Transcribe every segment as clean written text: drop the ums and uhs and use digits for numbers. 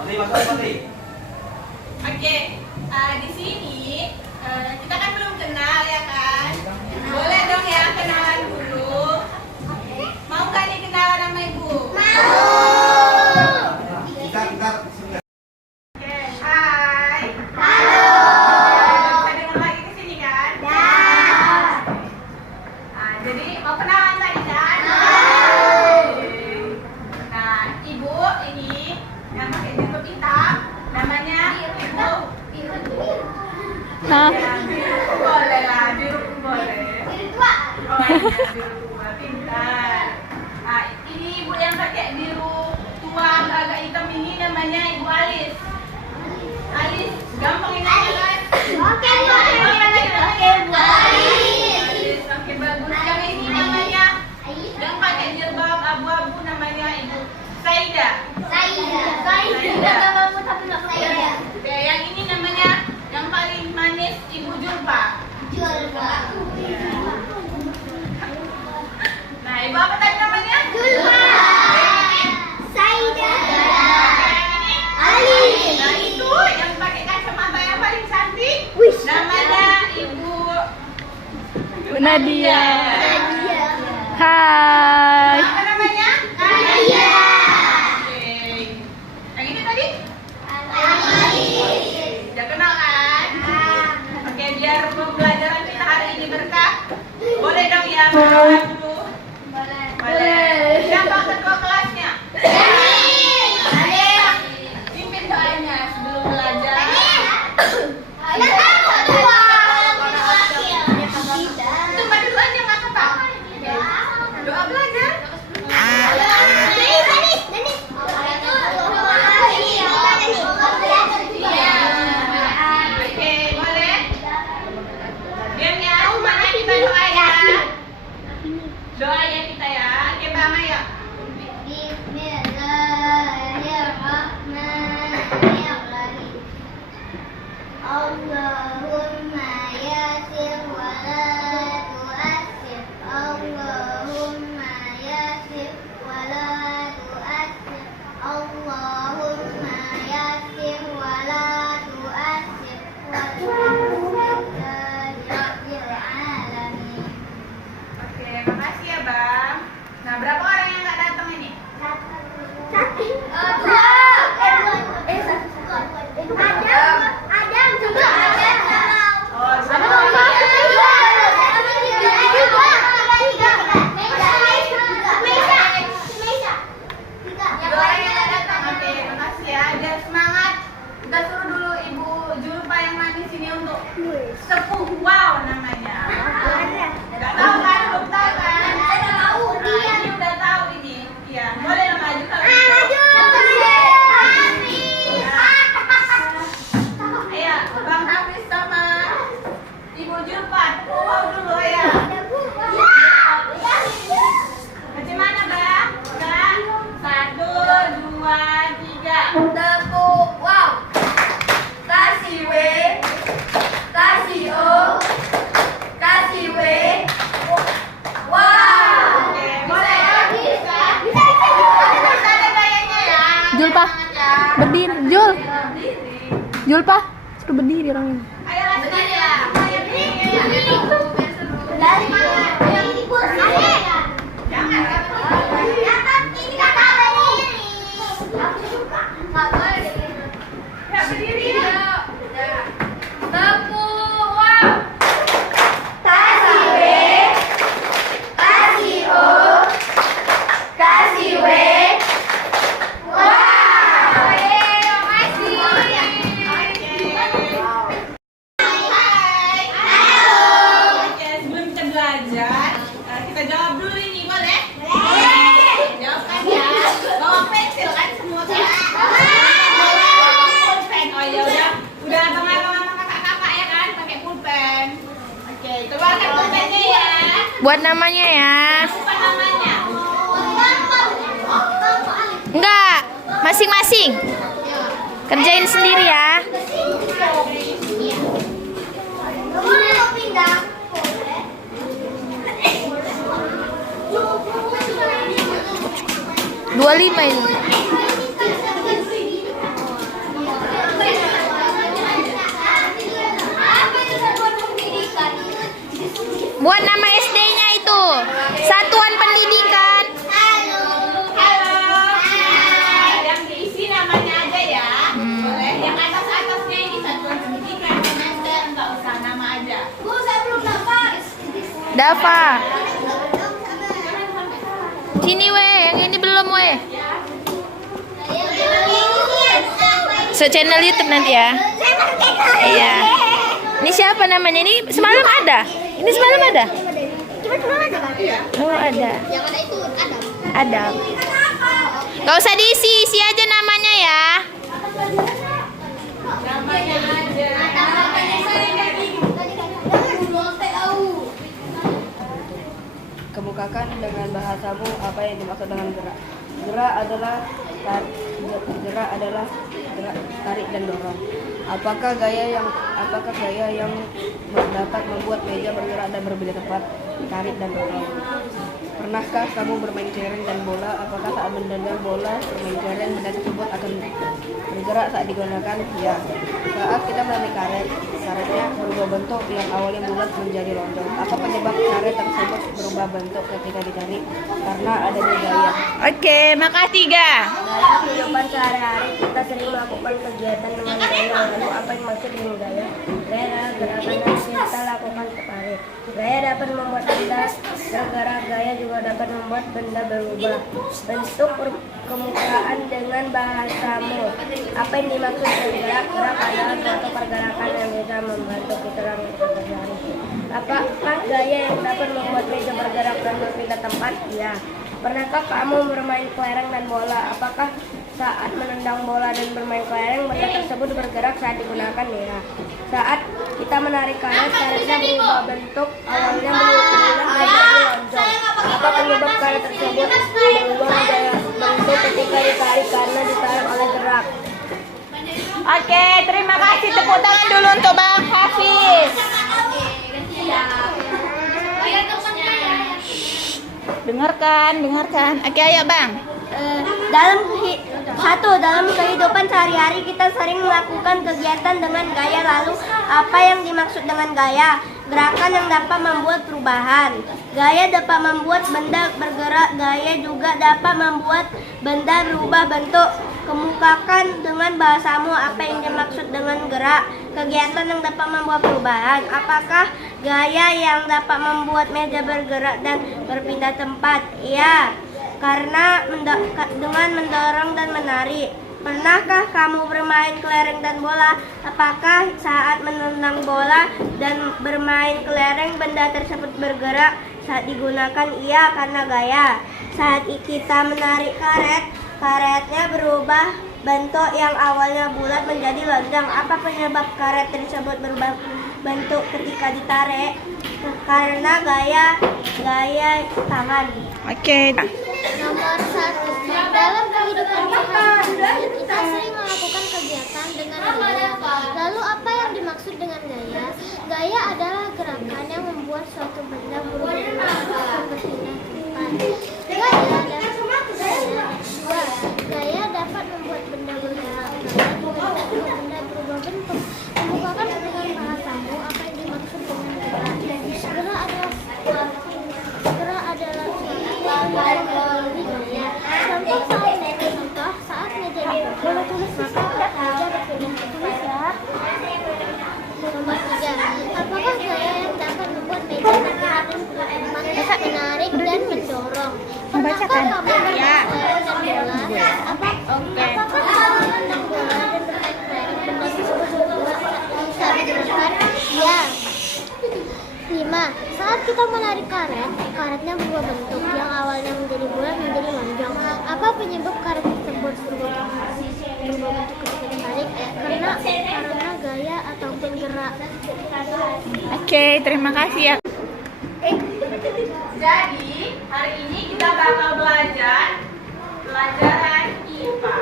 Oke, di sini kita kan belum kenal ya kan? Boleh dong ya kenalan dulu. Mau nggak nih kenalan sama ibu? Oke, hai. Halo. Bisa dengar lagi ke sini kan? Jadi mau kenalan lagi kan? Nah, ibu ini yang pakai jilbab hitam namanya ibu. Biru boleh lah, biru boleh. Oh iya, biru tua, pintar. Nah, ini ibu yang pakai biru tua agak hitam ini namanya Ibu Alis. Alis, gampang ingatnya kan? Oke, Bu Alis. Oke, bagus. Yang ini namanya, yang pakai jilbab abu-abu namanya Ibu Saida. Oke, yang ini namanya yang paling manis Ibu Julpa. Nah, ibu apa tadi namanya? Julpa. Saida. Alis. Nah, itu yang pakai kacamata yang paling cantik. Namanya Ibu Nadia. Hai. Apa namanya? Nadia. Oke. Yang ini tadi? Udah kenal kan? Oke, biar pembelajaran kita hari ini berkah. Boleh dong ya kenalan dulu? Boleh. Siapa ketua kelasnya? Pimpin doanya sebelum belajar. Cuma dulu aja nggak ketawa. Doa belajar. Oke, boleh? Diam ya, semuanya kita doa ya. Doa ya kita ya. Oke, Bang, ayo. Bismillahirrahmanirrahim. Allahumma yassir wa la tu'assir. Allahumma yassir wa la tu'assir. Allahumma yassir wa la tu'assir. Walhamdulillahirabbil alamin. Oke, makasih ya, Bang. Nah, berapa orang yang nggak datang ini? Oh, sama dua orang yang nggak datang. Oke, makasih ya. Biar semangat. Kita suruh dulu Ibu Julpa yang manis ini untuk sepuh wow namanya. Nggak tahu kan? Belum tahu kan? Ini udah tahu ini. Iya, boleh lah maju kalau gitu. Ayo, Bang Hafiz sama Ibu Julpa. Wow dulu ya. Macam mana, Bang? Bang, 1, 2, 3. Tepuk wow. Kasih W, kasih O, kasih W. Wow. Oke, boleh ya? Bisa ada gayanya ya. Julpa, berdiri. Julpa, suruh berdiri orang ini. Ayo langsung ya. Dari mana? Dari kursi. Jangan. Ini kata berdiri. Nggak boleh. Ya, berdiri. Tepuk wow. Kasih W, kasih O, kasih W. Wow. Makasih. Hai. Halo. Oke, sebelum kita belajar, kita jawab dulu ini, boleh? Jawab kan ya. Bawa pensil kan semua kan? Pulpen. Oh ya udah abang-abang sama kakak-kakak ya kan pakai pulpen. Oke, keluarkan pulpennya ya. Buat namanya ya. Apa namanya? Enggak, masing-masing. Kerjain sendiri ya. Boleh lo pindah. 25 ini. Dava. Sini weh, yang ini belum weh. Channel YouTube nanti ya. Iya. Ini siapa namanya? Ini semalam ada. Ini semalam ada. Oh ada. Yang ada itu Ada. Gak usah diisi, isi aja namanya ya. Kemukakan dengan bahasamu apa yang dimaksud dengan gerak. Gerak adalah tarik dan dorong. Apakah gaya yang dapat membuat meja bergerak dan berbeda tepat? Tarik dan dorong. Pernahkah kamu bermain kelereng dan bola? Apakah saat menendang bola bermain kelereng benda tersebut akan bergerak saat digunakan? Ya. Saat kita menarik karetnya berubah bentuk yang awalnya bulat menjadi lonjong. Apa penyebab karet tersebut berubah bentuk ketika ditarik? Karena adanya gaya. Oke, makasih Ga. Dalam kehidupan sehari-hari kita sering melakukan kegiatan dengan gaya. Lalu apa yang maksud dengan gaya? Gaya adalah gerakan yang kita lakukan sehari. Gaya dapat membuat benda bergerak. Gaya juga dapat membuat benda berubah bentuk. Permukaan dengan bahasamu. Apa yang dimaksud dengan gerak? Gerak adalah suatu pergerakan yang bisa membantu kita dalam sehari-hari. Apakah gaya yang dapat membuat meja bergerak dan berpindah tempat? Ya. Pernahkah kamu bermain kelereng dan bola? Apakah saat menendang bola dan bermain kelereng benda tersebut bergerak saat digunakan? Ya. Saat kita menarik karetnya berubah bentuk, awalnya bulat menjadi lonjong. Apa penyebab karet tersebut berubah menjadi bentuk ketika ditarik karena ditarik oleh gerak? Oke, terima kasih. Tepuk tangan dulu untuk Bang Hafiz. Dengarkan. Oke, ayo Bang. Dalam kehidupan sehari-hari kita sering melakukan kegiatan dengan gaya. Lalu apa yang dimaksud dengan gaya? Gerakan yang dapat membuat perubahan. Gaya dapat membuat benda bergerak. Gaya juga dapat membuat benda berubah bentuk. Kemukakan dengan bahasamu apa yang dimaksud dengan gerak. Kegiatan yang dapat membuat perubahan. Apakah gaya yang dapat membuat meja bergerak dan berpindah tempat? Iya, karena dengan mendorong dan menarik. Pernahkah kamu bermain kelereng dan bola? Apakah saat menendang bola dan bermain kelereng benda tersebut bergerak saat digunakan? Iya, karena gaya. Saat kita menarik karetnya berubah bentuk yang awalnya bulat menjadi lonjong. Apa penyebab karet tersebut berubah bentuk ketika ditarik? Karena gaya tangan. Oke. Nomor 1. Dalam kehidupan sehari-hari kita sering melakukan kegiatan dengan gaya. Lalu apa yang dimaksud dengan gaya? Gaya adalah gerakan yang membuat suatu benda berubah atau berpindah tempat. Gaya dapat membuat benda bergerak. Gaya juga dapat membuat benda berubah bentuk. Kemukakan dengan bahasamu apa yang dimaksud dengan gerak. Gerak adalah Contoh saat meja boleh tulis meja berpindah tulis ya. Nomor 3. Apakah gaya yang dapat membuat meja bergerak dan menarik dan mendorong? Membacakan. Ya. Apakah kamu menendang bola dan bermain kelereng benda tersebut juga bisa digunakan? Ya. 5. Saat kita menarik karetnya berubah bentuk yang awalnya menjadi bulat menjadi lonjong. Apa penyebab karet tersebut berubah bentuk ketika ditarik? Karena gaya ataupun gerak. Oke, terima kasih ya. Jadi, hari ini kita bakal belajar pelajaran IPA.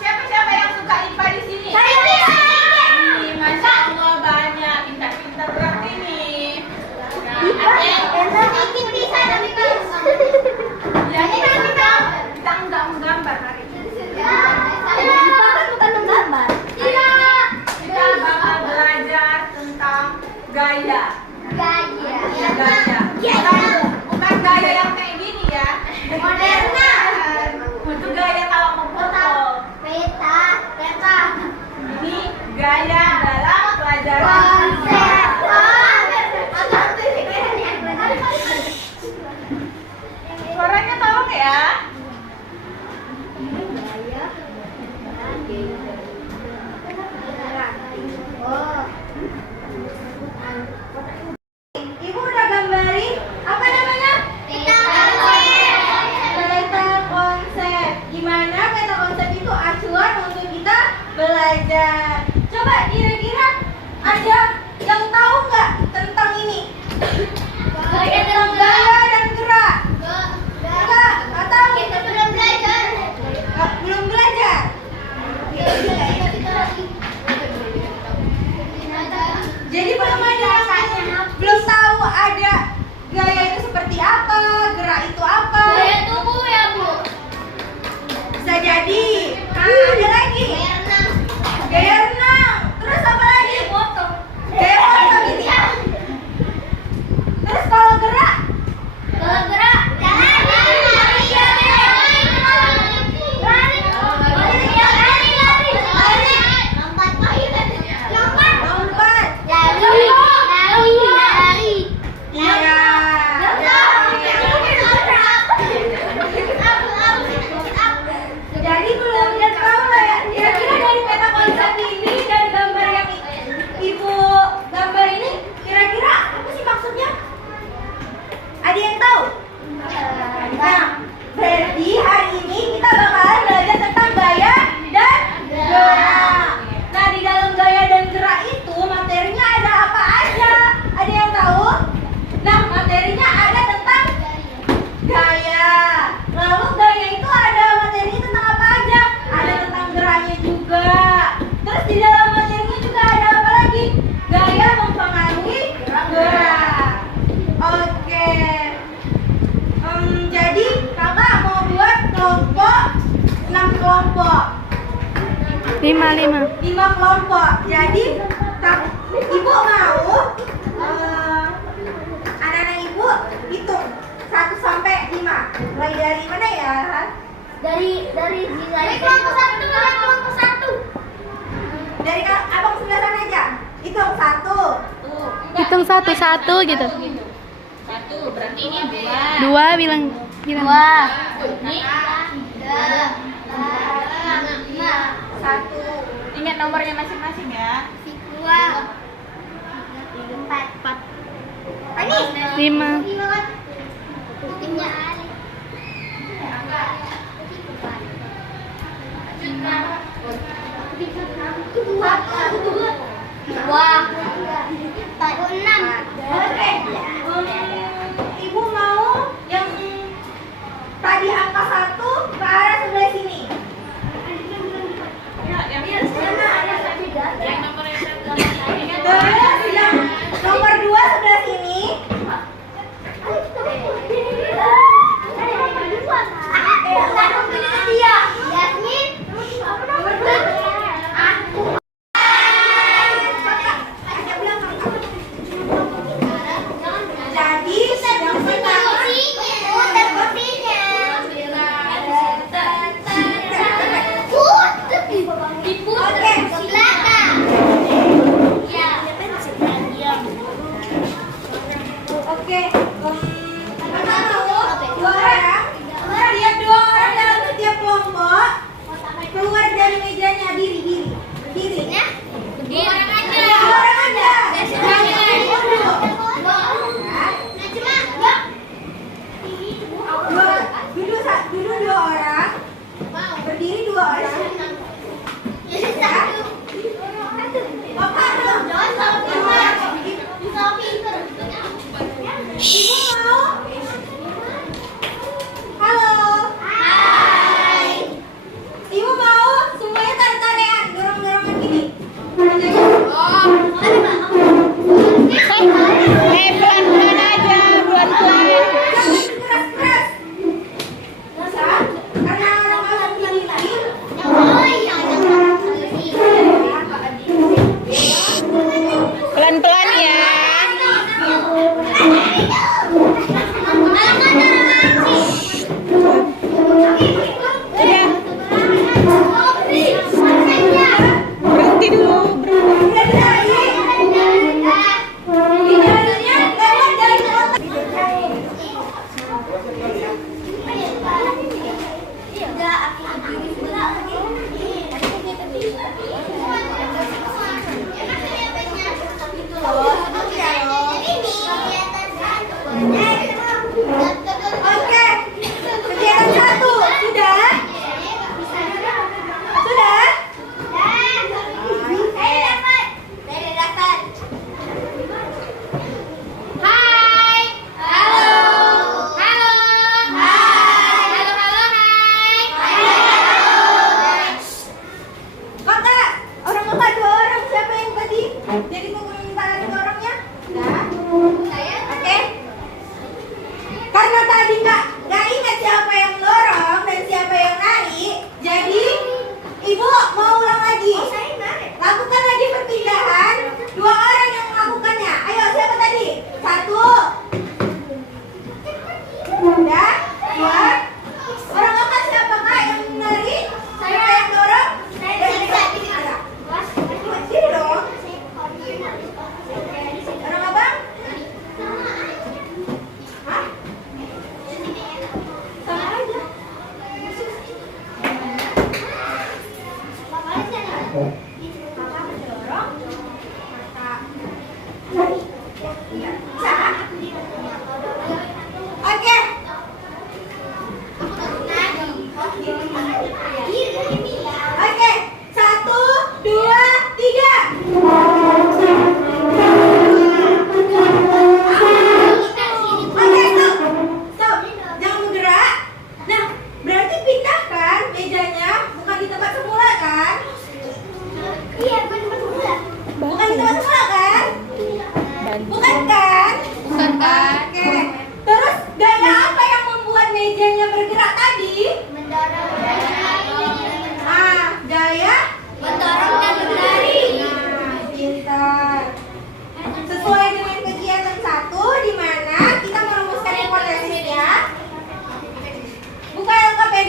Siapa yang suka IPA di sini? Ini, Masya Allah banyak, pintar-pintar berat ini. Ya, kita enggak menggambar hari ini. Bukan menggambar. Kita bakal belajar tentang gaya. Gaya. Gaya. Bukan gaya yang kayak gini ya. Model. belajar. Coba kira-kira ada yang tahu nggak tentang ini? Tentang gaya dan gerak? Nggak tahu. Kita belum belajar. Belum belajar. Jadi belum ada yang belum tahu ada gaya itu seperti apa, gerak itu apa. Gaya tubuh ya, Bu. Bisa jadi. Ada lagi. Gaya renang. Terus apa lagi? Gaya foto gitu ya. Terus kalau gerak? Kalau gerak, jalan, Lompat. Iya. Jadi belum tahu lah ya. Kira-kira dari peta konsep ini dan gambar yang ibu gambar ini, kira-kira apa sih maksudnya? Ada yang tahu? Nah, berarti hari ini kita bakalan belajar tentang gaya dan gerak. Nah, di dalam gaya dan gerak itu materinya ada apa aja? Ada yang tahu? Nah, materinya ada tentang gaya. Lalu gaya itu ada materinya tentang apa aja? Ada tentang geraknya juga. Terus di dalam materinya juga ada apa lagi? Gaya mempengaruhi gerak. Oke. Jadi kakak mau buat kelompok 6 kelompok. 5 kelompok. Jadi ibu mau anak-anak ibu hitung 1 sampai 5. Mulai dari mana ya? dari kelompok satu. Dari abang sebelah sana aja. Hitung 1. Hitung satu-satu gitu. 1 berarti ini 2 bilang. 2. Ini 1. Ingat nomornya masing-masing ya. 5. Oke. Ibu mau yang tadi angka 1 ke arah sebelah sini. Terus yang nomor 2 sebelah sini. Jadi yang pertama oke, kakak mau 2 orang, setiap 2 orang dalam setiap kelompok keluar dari mejanya, diri. Dua orang aja. Duduk 2 orang, berdiri 2 orang. Bapak dong. Ibu mau? Halo. Ibu mau semuanya tarik-tarikan, dorong-dorongan gini. Pelan-pelan aja, pelan-pelan. Keras-keras. Karena orang-orang gini. Pelan-pelan ya. Berhenti dulu. Oke, kegiatan 1 sudah? Sudah?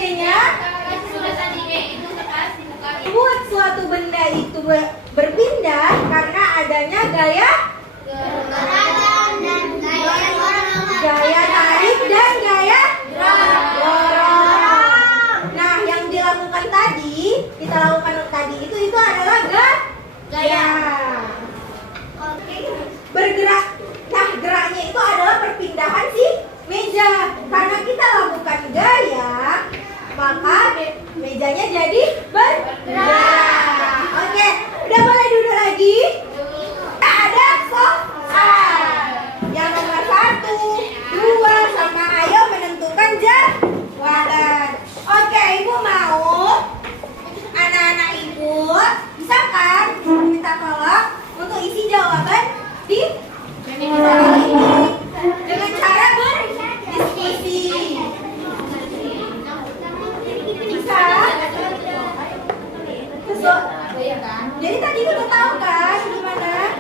D-nya buat suatu benda itu berpindah karena adanya gaya tarik dan gaya dorong. Nah, yang dilakukan tadi, kita lakukan tadi itu adalah gaya. Bergerak. Nah, geraknya itu adalah perpindahan si meja. Karena kita lakukan gaya, maka mejanya jadi bergerak. Oke, udah boleh duduk lagi. Ada sofa. Yang nomor 1, 2, sama ayo menentukan jawaban. Oke, ibu mau anak-anak ibu bisa kan minta tolong untuk isi jawaban di soal ini dengan cara berdiskusi. Bisa? Jadi tadi udah tahu kan gimana?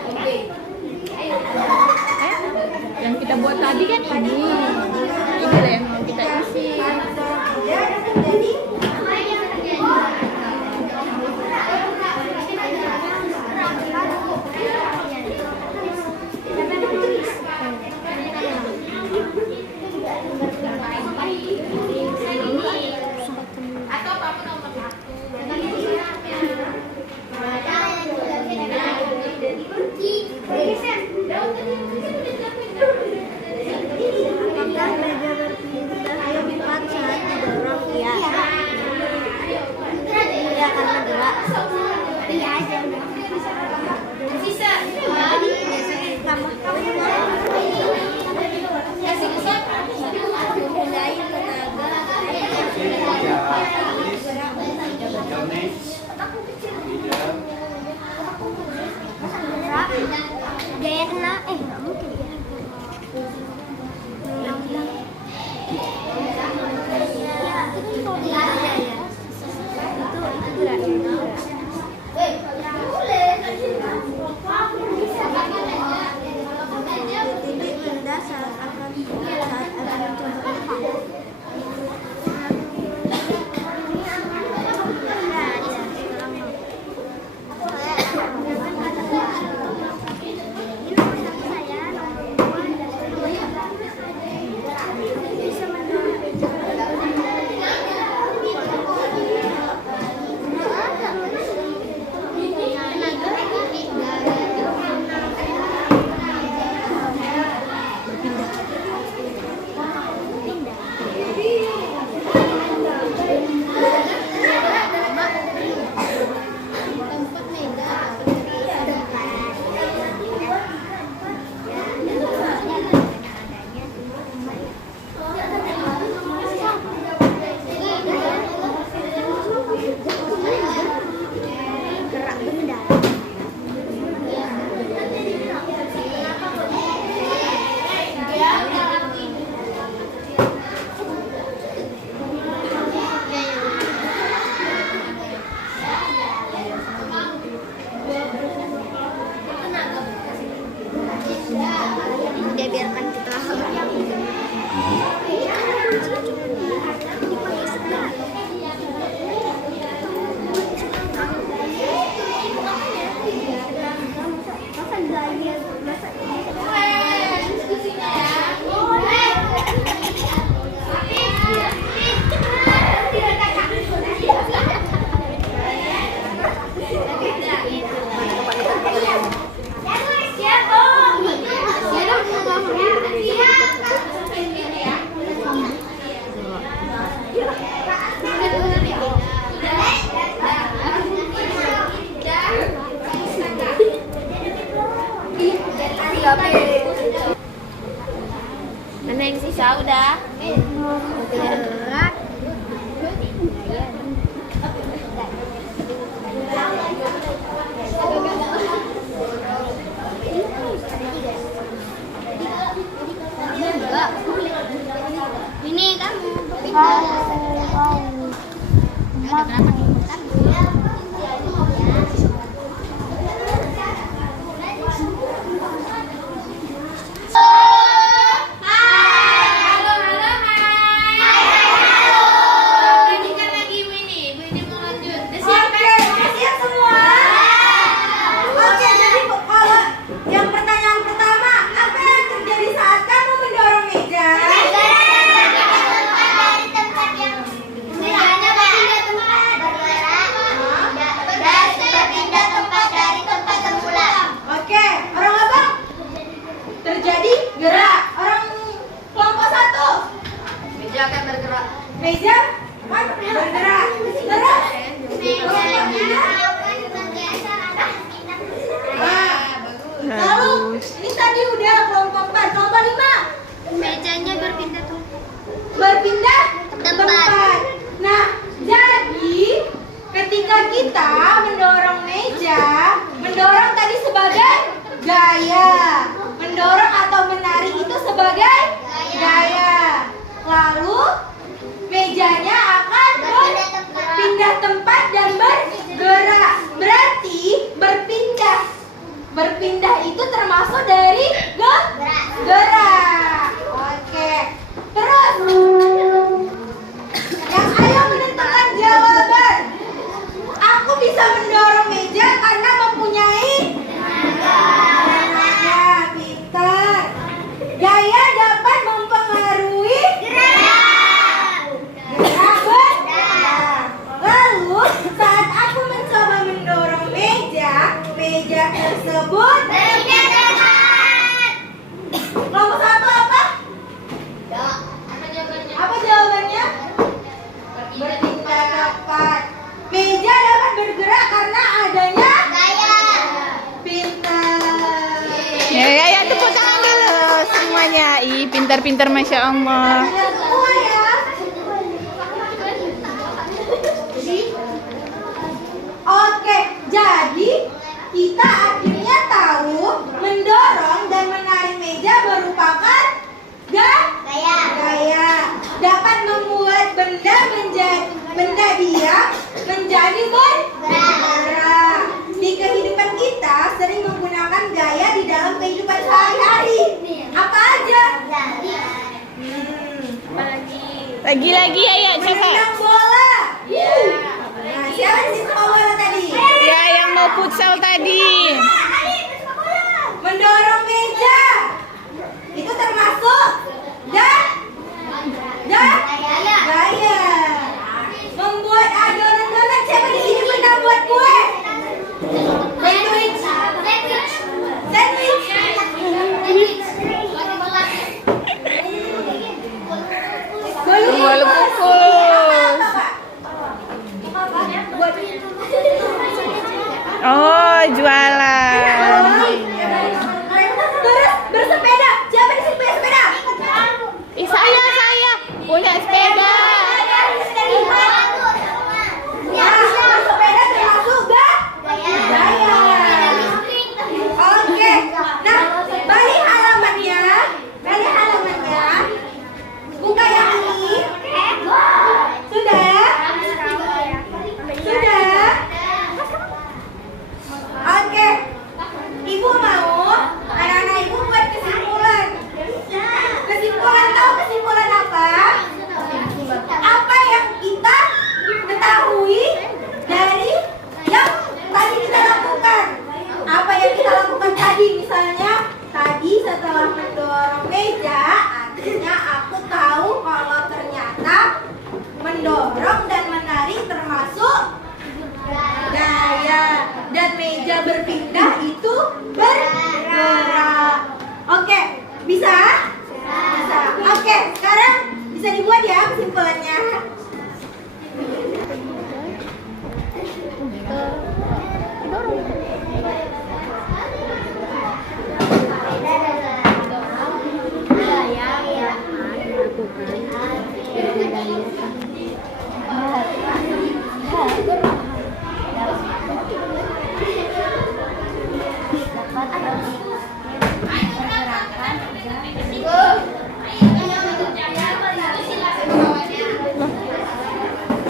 Yang kita buat tadi kan ini lah yang mau kita isi. Jadi Gaya kena, nggak mungkin ya. Mana yang sisa udah? Ini kamu. kita mendorong meja, mendorong tadi sebagai gaya. Mendorong atau menarik itu sebagai gaya. Lalu mejanya akan berpindah tempat dan bergerak. Berarti berpindah. Berpindah itu termasuk dari gerak. Oke. Terus yang ayo menentukan jawaban. Aku bisa mendorong meja karena mempunyai tenaga. Pintar. Gaya dapat mempengaruhi gerak. Lalu saat aku mencoba mendorong meja tersebut nomor 1 apa? Apa jawabannya? Berpindah tempat. Meja dapat bergerak karena adanya pintar. Ya, tepuk tangan dulu semuanya. Ih, pintar-pintar, Masya Allah. Semua ya. Oke, jadi kita akhirnya tahu mendorong dan menarik meja merupakan gaya. Dapat membuat benda diam menjadi bergerak. Di kehidupan kita sering menggunakan gaya di dalam kehidupan sehari-hari. Apa aja? Lagi-lagi, ayo coba. Menendang bola. Nah, siapa sih sama bola tadi? Ya, yang mau futsal tadi. Mendorong meja. Itu termasuk gaya. Membuat adonan-adonan. Siapa di sini pernah buat kue? Sandwich. Bola kukus. Oh, jualan. Terus bersepeda. Siapa di sini punya sepeda? Ih, saya punya sepeda. Ya, bersepeda termasuk gaya. Oke. Nah, balik halamannya. Buka yang ini. Sudah? Oke. Ibu mau anak-anak ibu buat kesimpulan. Tahu kesimpulan apa? Apa yang kita ketahui dari yang tadi kita lakukan? Apa yang kita lakukan tadi? Misalnya tadi setelah mendorong meja, akhirnya aku tahu kalau ternyata mendorong dan menarik termasuk gaya. Dan meja berpindah itu bergerak. Oke, bisa? Bisa. Oke, sekarang bisa dibuat ya kesimpulannya.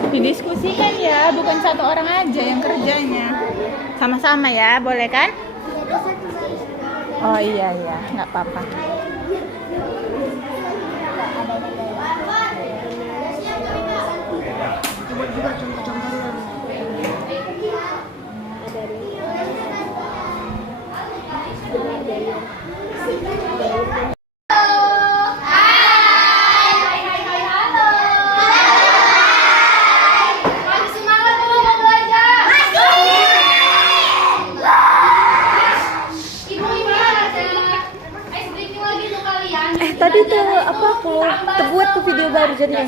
Didiskusikan ya, bukan satu orang aja yang kerjanya. Sama-sama ya, boleh kan? Oh iya, nggak apa-apa. Buat juga contoh-contohnya. Tadi tuh apa aku terbuat tuh video baru jadinya.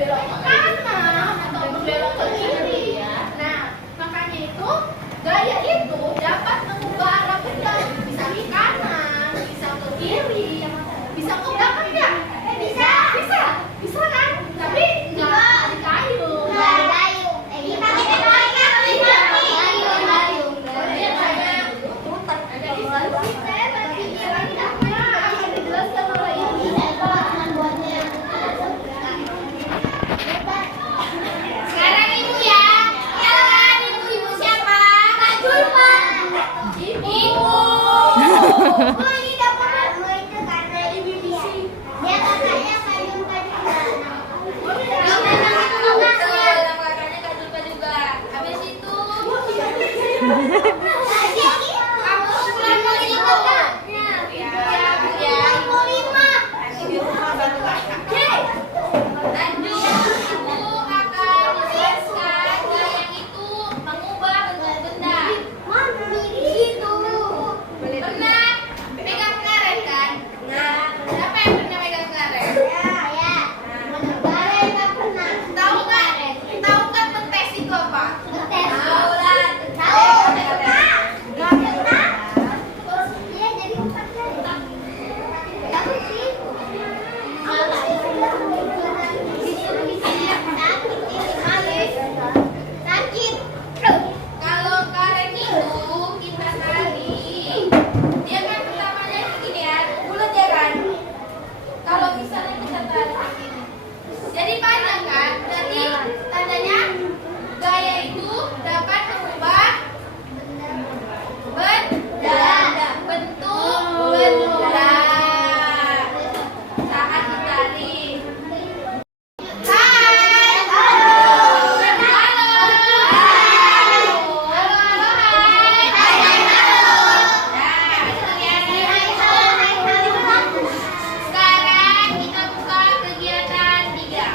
belok ke kanan atau belok ke kiri. Nah, makanya itu gaya itu dapat mengubah arah benda, bisa ke kanan, bisa ke kiri, bisa ke belakang nggak? Bisa, bisa, bisa kan? Tapi nggak dikayuh. Sekarang ibu ya. Silakan ibu siapa? Kak Julfa. Ibu. Oh, ini dapur kamu itu karena ibu bisa. Dia kakaknya Kak Julfa juga. Kakaknya Kak Julfa juga. Habis itu kamu pulang mau ikut kan? Ya, ibu 5. Lanjut, ibu akan menjelaskan gaya itu mengubah bentuk benda. Gitu. Pernah pegang karet kan? Nah, siapa yang pernah pegang karet? Ya. Karet nggak pernah. Tahu nggak betes itu apa? Betes. Tahu lah. Tahu. Nggak pernah. Terus dia jadi 4 kali. Tahu sih. Sakit. Kalau karet itu kita tarik, dia kan pertamanya begini ya, bulat ya kan? Kalau misalnya kita tarik begini, jadi panjang kan? Jadi tandanya gaya itu dapat mengubah bentuk benda saat ditarik. Sekarang kita buka kegiatan 3.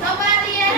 Coba lihat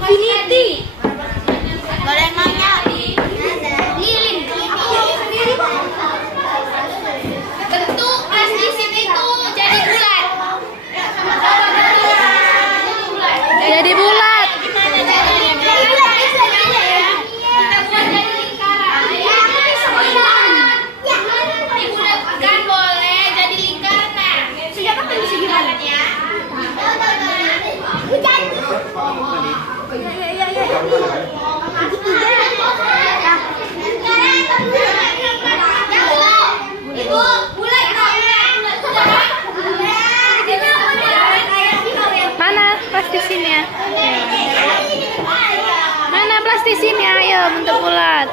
Infinity. Doraemonnya Lilin. bentuk plastisin itu jadi bulat. Jadi bulat. Gimana caranya? Kita buat jadi lingkaran. Dibulatkan boleh jadi lingkaran. Sejak kapan bisa gimana? Ya. Ibu, bulat Mana plastisinnya? Mana plastisinnya? Ayo bentuk bulat.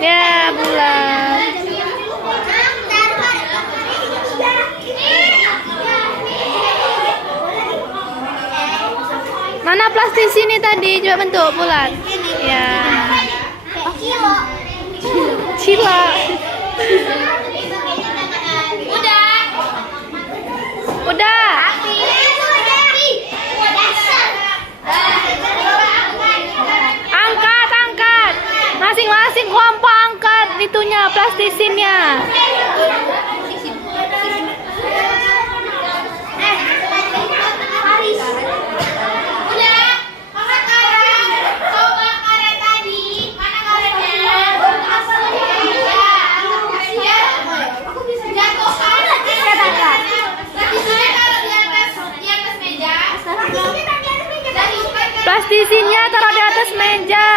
Ya, bulat. Mana plastisinnya tadi? Coba bentuk bulat. Ya. Cila. Udah. Angkat. Masing-masing kelompok angkat itunya plastisinnya. Plastisinnya taruh di atas meja.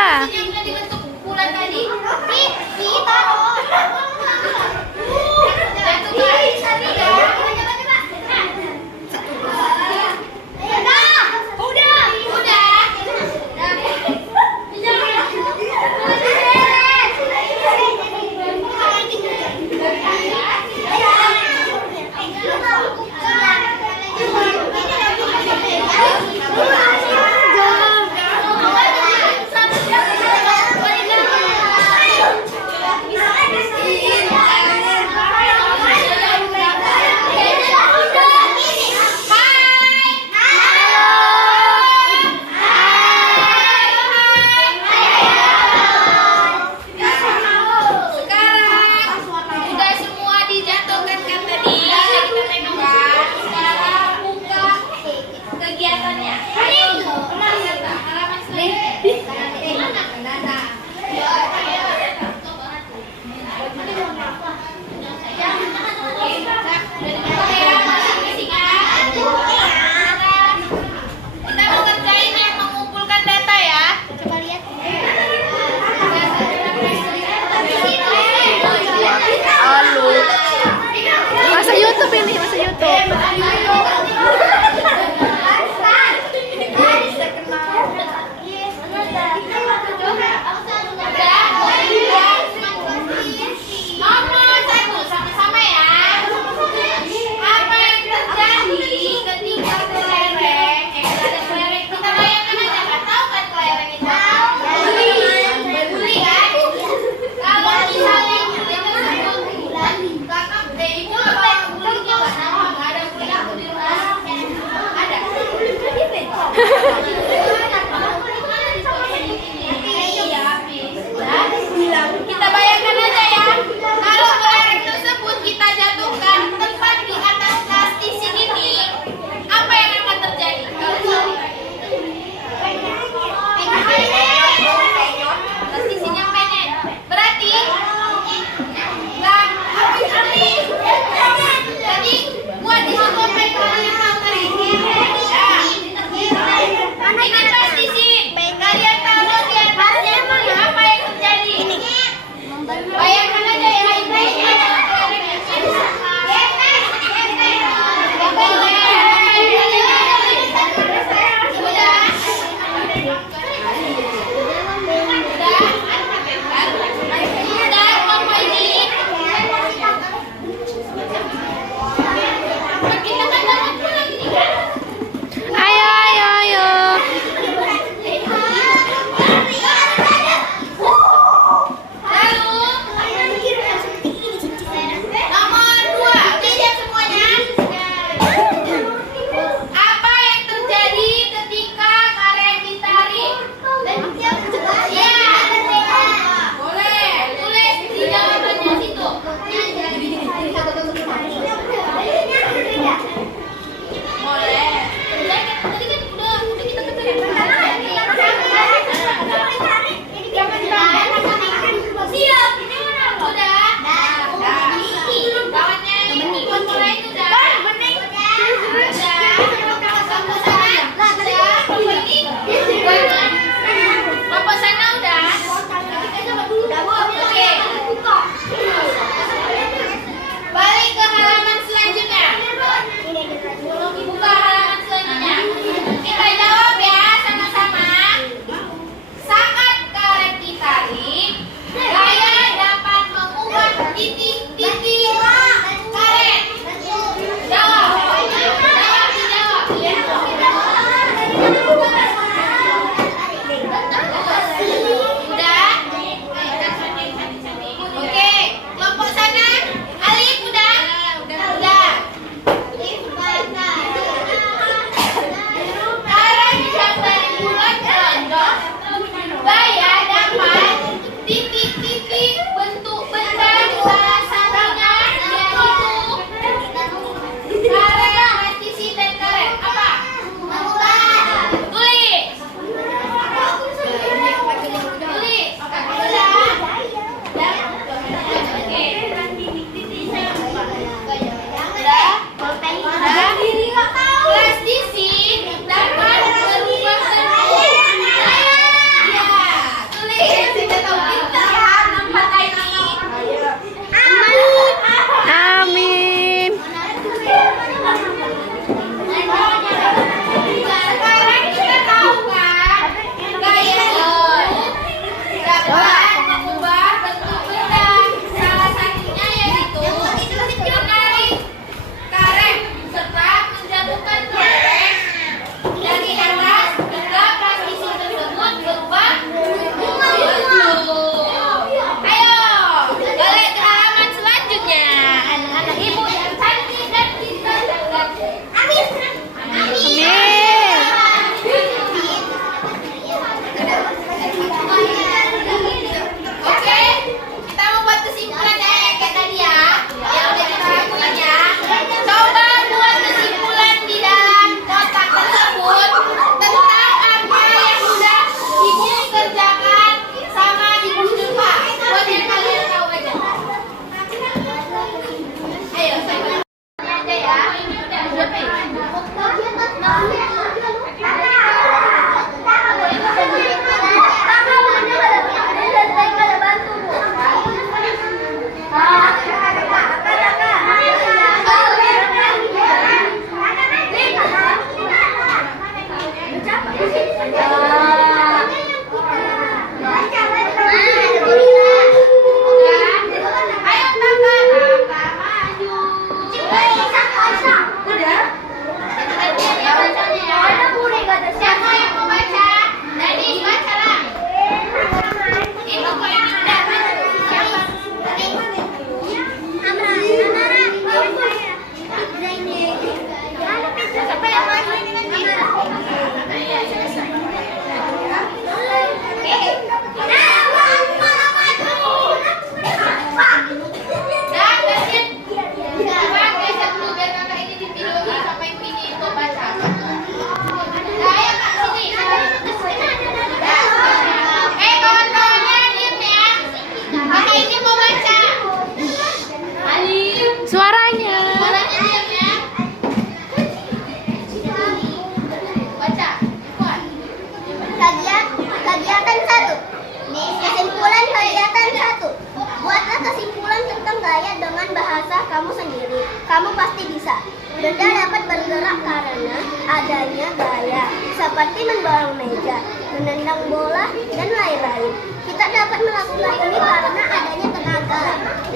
bergerak karena adanya gaya, seperti mendorong meja, menendang bola, dan lain-lain. Kita dapat melakukan ini karena adanya tenaga.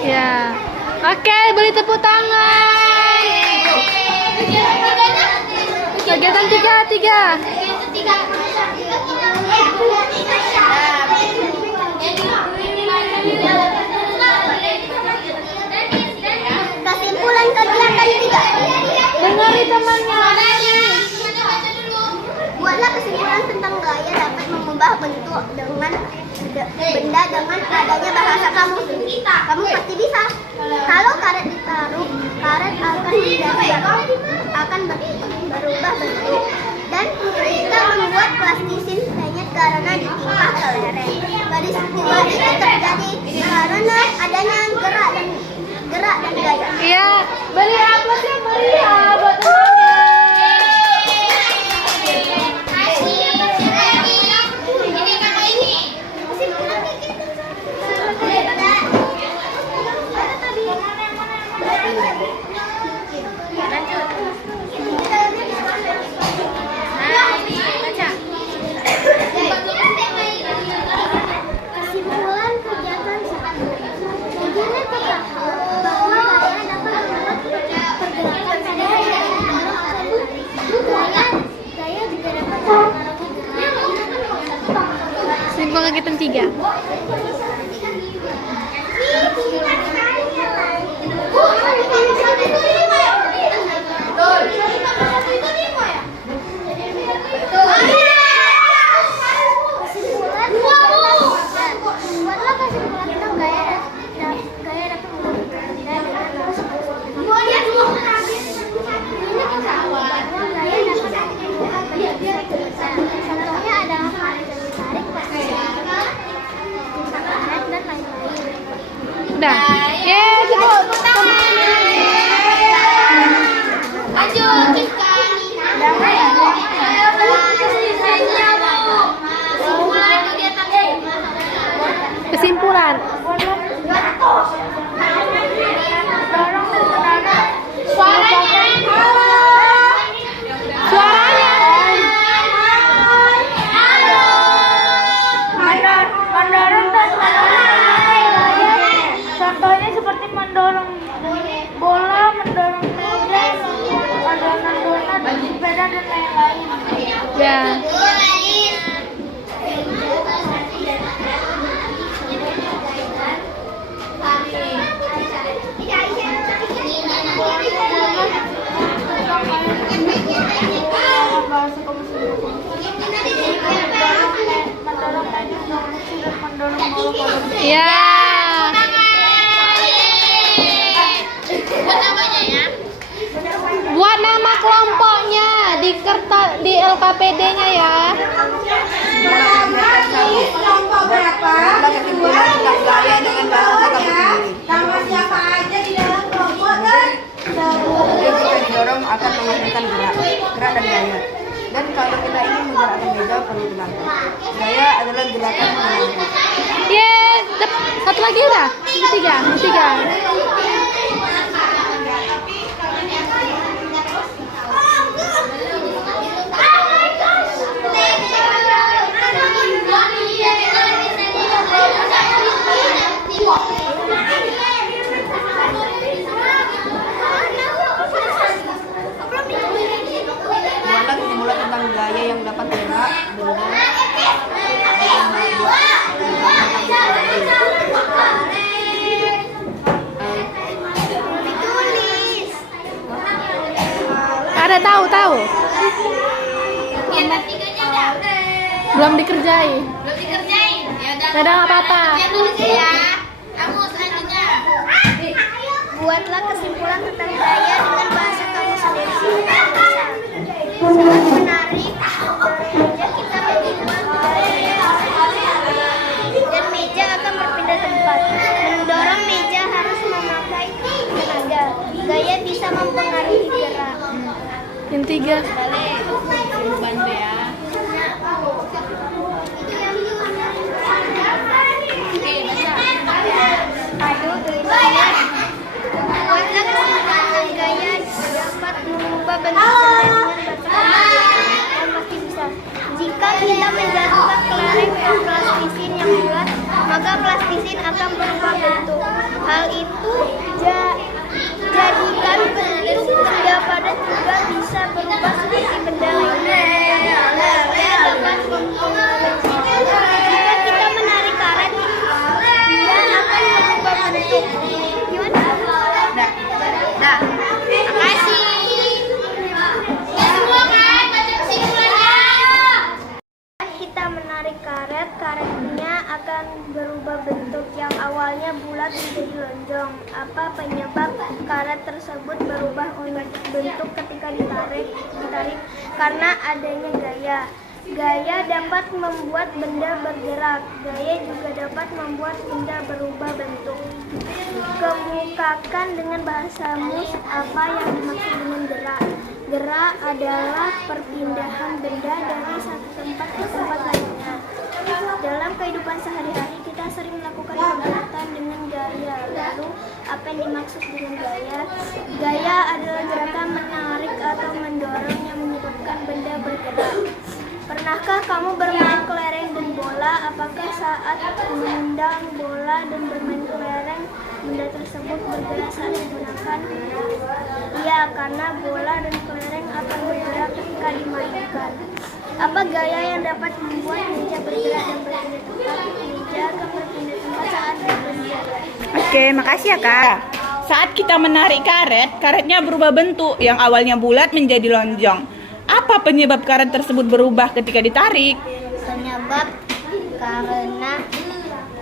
Ya. Oke, beri tepuk tangan. Kegiatan tiga. Kesimpulan kegiatan 3. Dengari temannya. Buatlah kesimpulan tentang gaya dapat mengubah bentuk dengan benda dengan adanya bahasa kamu sendiri. Kamu pasti bisa. Kalau karet ditaruh, karet akan berubah bentuk. Dan kita membuat plastisin penyet karena ditimpa kelereng. Garis tiga itu terjadi karena adanya gerak dan gaya. Iya, beri aplaus yang meriah buat temannya. Kesimpulan kegiatan 1. Kegiatan terdapat bahwa gaya dapat membuat pergerakan pada gaya juga dapat mempengaruhi gerak. Simpul kegiatan 3. Contohnya adalah karet yang ditarik, karet dan lain-lain. Udah. Cukup. Kesimpulan. Contohnya seperti mendorong bola, mendorong meja, adonan donat, sepeda dan lain-lain. Ya. Bahasa kamu sendiri. Mendorong meja, mendorong bola. Ya. Buat nama kelompoknya di LKPD-nya ya. Kelompok berapa? Kesimpulan tentang gaya dengan bahasa kamu sendiri. Sama siapa aja di dalam kelompok kan? Meja jika didorong akan menghasilkan gerak dan gaya. Dan kalau kita ingin menggerakkan meja perlu tenaga. Gaya adalah gerakan mengangkat. Yes. Satu lagi udah. Tiga. Buatlah kesimpulan tentang gaya yang dapat gerak, benda, Ada tahu. Belum dikerjain. Gak ada apa-apa. Buatlah kesimpulan tentang gaya dengan bahasa kamu sendiri. Sangat menarik. Meja kita memiliki gaya dan meja akan berpindah tempat. Mendorong meja harus memakai tenaga. Gaya bisa mempengaruhi gerak. Yang 3. Bantu ya. Buatlah kesimpulan gaya dapat mengubah bentuk benda dengan kamu pasti bisa. Jika kita menjatuhkan kelereng ke plastisin yang bulat, maka plastisin akan berubah bentuk. Hal itu jadikan bentuk benda padat juga bisa berubah seperti benda lainnya. Gaya dapat mempengaruhi. Jika kita menarik karet, benda akan berubah bentuk. Gimana? Dah. Makasih. Kita menarik karet, karetnya akan berubah bentuk yang awalnya bulat menjadi lonjong. Apa penyebab karet tersebut berubah bentuk ketika ditarik? Karena adanya gaya. Gaya dapat membuat benda bergerak. Gaya juga dapat membuat benda berubah bentuk. Kemukakan dengan bahasamu apa yang dimaksud dengan gerak. Gerak adalah perpindahan benda dari satu tempat ke tempat lainnya. Dalam kehidupan sehari-hari kita sering melakukan kegiatan dengan gaya. Lalu, apa yang dimaksud dengan gaya? Gaya adalah gerakan menarik atau mendorong yang menyebabkan benda bergerak. Pernahkah kamu bermain kelereng dan bola? Apakah saat menendang bola dan bermain kelereng, benda tersebut bergerak saat digunakan? Iya, karena bola dan kelereng akan bergerak ketika dimainkan. Apa gaya yang dapat membuat meja bergerak dan berpindah tempat? Meja akan berpindah tempat saat bergerak. Oke, makasih ya Kak. Saat kita menarik karet, karetnya berubah bentuk yang awalnya bulat menjadi lonjong. Apa penyebab karet tersebut berubah ketika ditarik?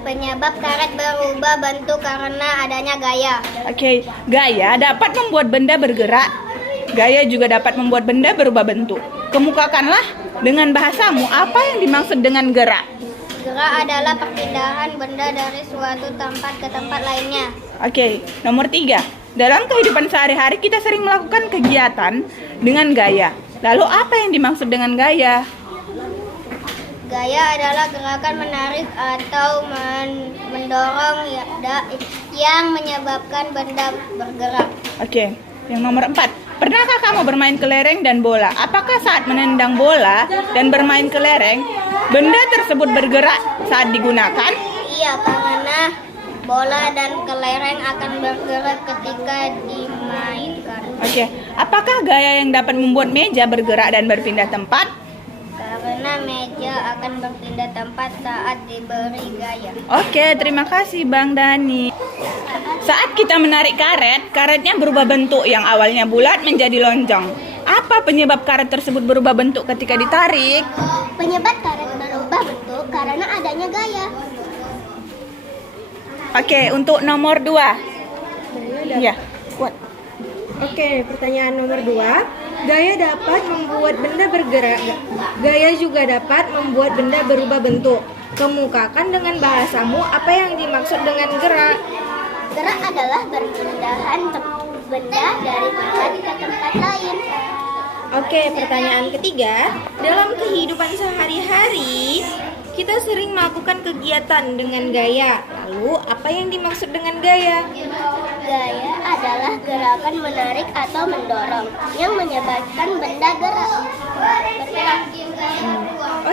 Penyebab karet berubah bentuk karena adanya gaya. Oke, gaya dapat membuat benda bergerak. Gaya juga dapat membuat benda berubah bentuk. Kemukakanlah dengan bahasamu apa yang dimaksud dengan gerak. Gerak adalah perpindahan benda dari suatu tempat ke tempat lainnya. Oke, nomor 3. Dalam kehidupan sehari-hari kita sering melakukan kegiatan dengan gaya. Lalu apa yang dimaksud dengan gaya? Gaya adalah gerakan menarik atau mendorong yang menyebabkan benda bergerak. Oke, yang nomor 4. Pernahkah kamu bermain kelereng dan bola? Apakah saat menendang bola dan bermain kelereng, benda tersebut bergerak saat digunakan? Iya, karena bola dan kelereng akan bergerak ketika dimainkan. Oke, apakah gaya yang dapat membuat meja bergerak dan berpindah tempat? Karena meja akan berpindah tempat saat diberi gaya. Oke, terima kasih Bang Dani. Saat kita menarik karet, karetnya berubah bentuk yang awalnya bulat menjadi lonjong. Apa penyebab karet tersebut berubah bentuk ketika ditarik? Penyebab karet berubah bentuk karena adanya gaya. Oke, untuk nomor 2. Ya, kuat. Oke, pertanyaan nomor 2. Gaya dapat membuat benda bergerak. Gaya juga dapat membuat benda berubah bentuk. Kemukakan dengan bahasamu apa yang dimaksud dengan gerak. Gerak adalah perpindahan benda dari tempat ke tempat lain. Oke, pertanyaan ketiga. Dalam kehidupan sehari-hari, kita sering melakukan kegiatan dengan gaya. Lalu, apa yang dimaksud dengan gaya? Gaya adalah gerakan menarik atau mendorong yang menyebabkan benda bergerak.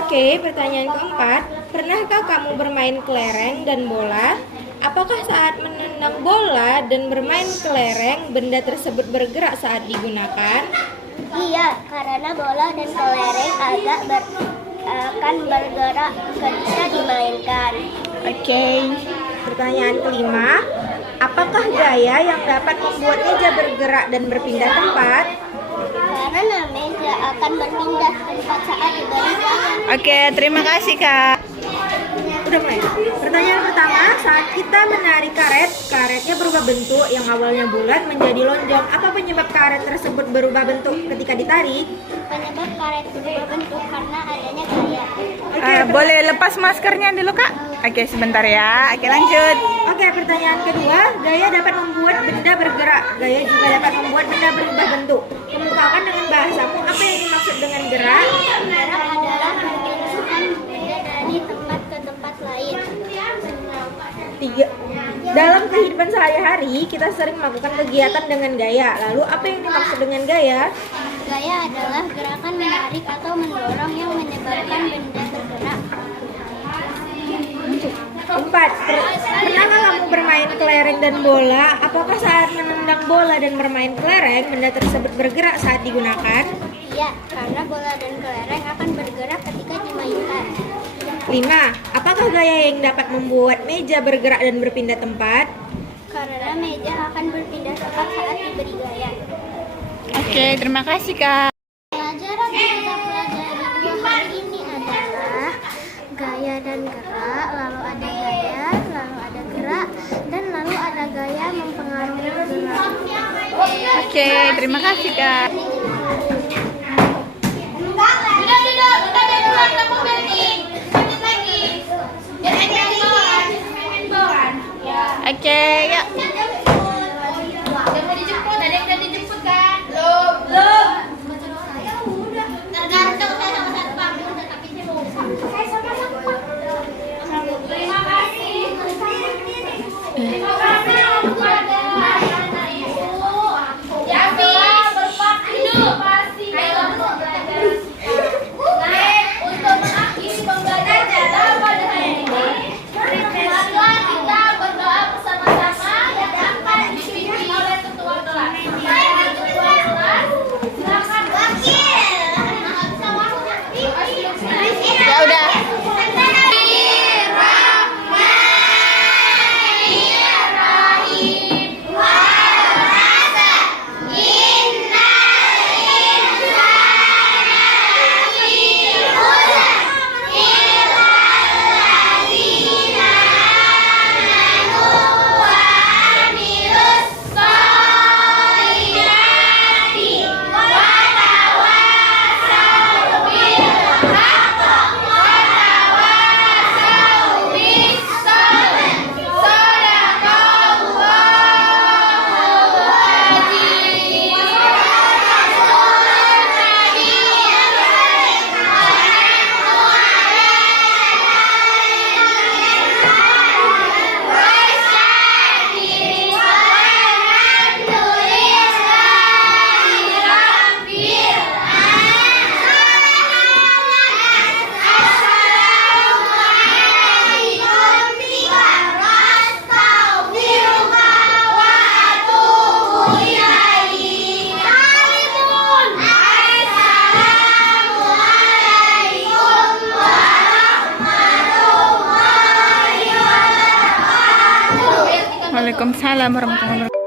Oke, pertanyaan keempat. Pernahkah kamu bermain kelereng dan bola? Apakah saat menendang bola dan bermain kelereng, benda tersebut bergerak saat digunakan? Iya, karena bola dan kelereng akan bergerak ketika dimainkan. Oke. Pertanyaan kelima. Apakah gaya yang dapat membuat meja bergerak dan berpindah tempat? Karena meja akan berpindah tempat saat diberi gaya. Oke, terima kasih Kak. Udah mulai. Pertanyaan pertama, saat kita menarik karet, karetnya berubah bentuk yang awalnya bulat menjadi lonjong. Apa penyebab karet tersebut berubah bentuk ketika ditarik? Penyebab karet berubah bentuk karena adanya gaya. Boleh lepas maskernya dulu Kak? Oke, sebentar ya. Oke, lanjut. Oke, pertanyaan kedua, gaya dapat membuat benda bergerak. Gaya juga dapat membuat benda berubah bentuk. Kemukakan dengan bahasamu apa yang dimaksud dengan gerak? Gerak adalah perpindahan benda dari tempat ke tempat lain. 3. Dalam kehidupan sehari-hari, kita sering melakukan kegiatan dengan gaya. Lalu, apa yang dimaksud dengan gaya? Gaya adalah gerakan menarik atau mendorong yang menyebabkan benda bergerak. 4. Pernahkah kamu bermain kelereng dan bola? Apakah saat menendang bola dan bermain kelereng, benda tersebut bergerak saat digunakan? Iya, karena bola dan kelereng akan bergerak ketika dimainkan. 5. Apakah gaya yang dapat membuat meja bergerak dan berpindah tempat? Karena meja akan berpindah tempat saat diberi gaya. Oke, terima kasih Kak. Pelajaran yang kita pelajari 2 hari ini adalah gaya dan gerak, lalu ada gaya, lalu ada gerak, dan lalu ada gaya mempengaruhi gerak. Oke, terima kasih Kak. Oke, yuk. Udah dijemput, ada yang udah dijemput kan? Belum. Tergantung saya sama satpam, udah tapi saya mau. Saya sama satpam. Terima kasih. Terima kasih kepada anak ibu. Ya, berpartisipasi dalam pembelajaran kita. Untuk mengakhiri pembelajaran pada hari ini, marilah kita berdoa bersama-sama yang akan dipimpin oleh ketua kelas. Ketua kelas, silakan. Ya udah. Waalaikumsalam warahmatullahi wabarakatuh.